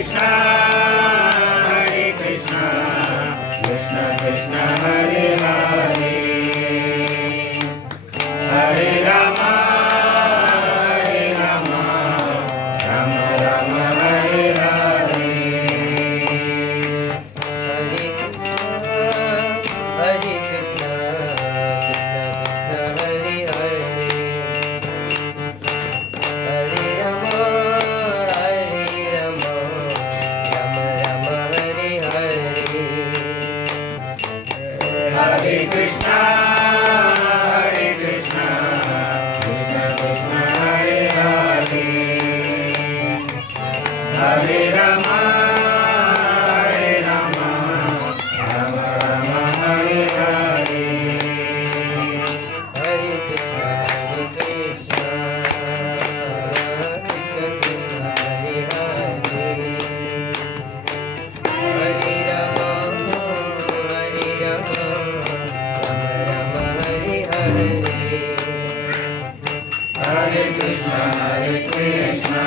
Krishna, Hare Krishna, Krishna Krishna, Hare Hare, Hare Rama, Hare Rama, Rama Rama, Hare Hare. Hare Krishna, Krishna Krishna, Hare Hare, Hare Rama, Hare Rama, Rama Rama, Hare Hare. Hare Krishna, Hare Krishna, Krishna Krishna, Hare Hare, Hare Rama, Hare Rama, Rama Rama, Hare Hare. Hare Krishna, Krishna Krishna, Hare Hare, Hare Rama, Hare Rama, Rama Rama, Hare Hare. Hare Krishna, Hare Krishna,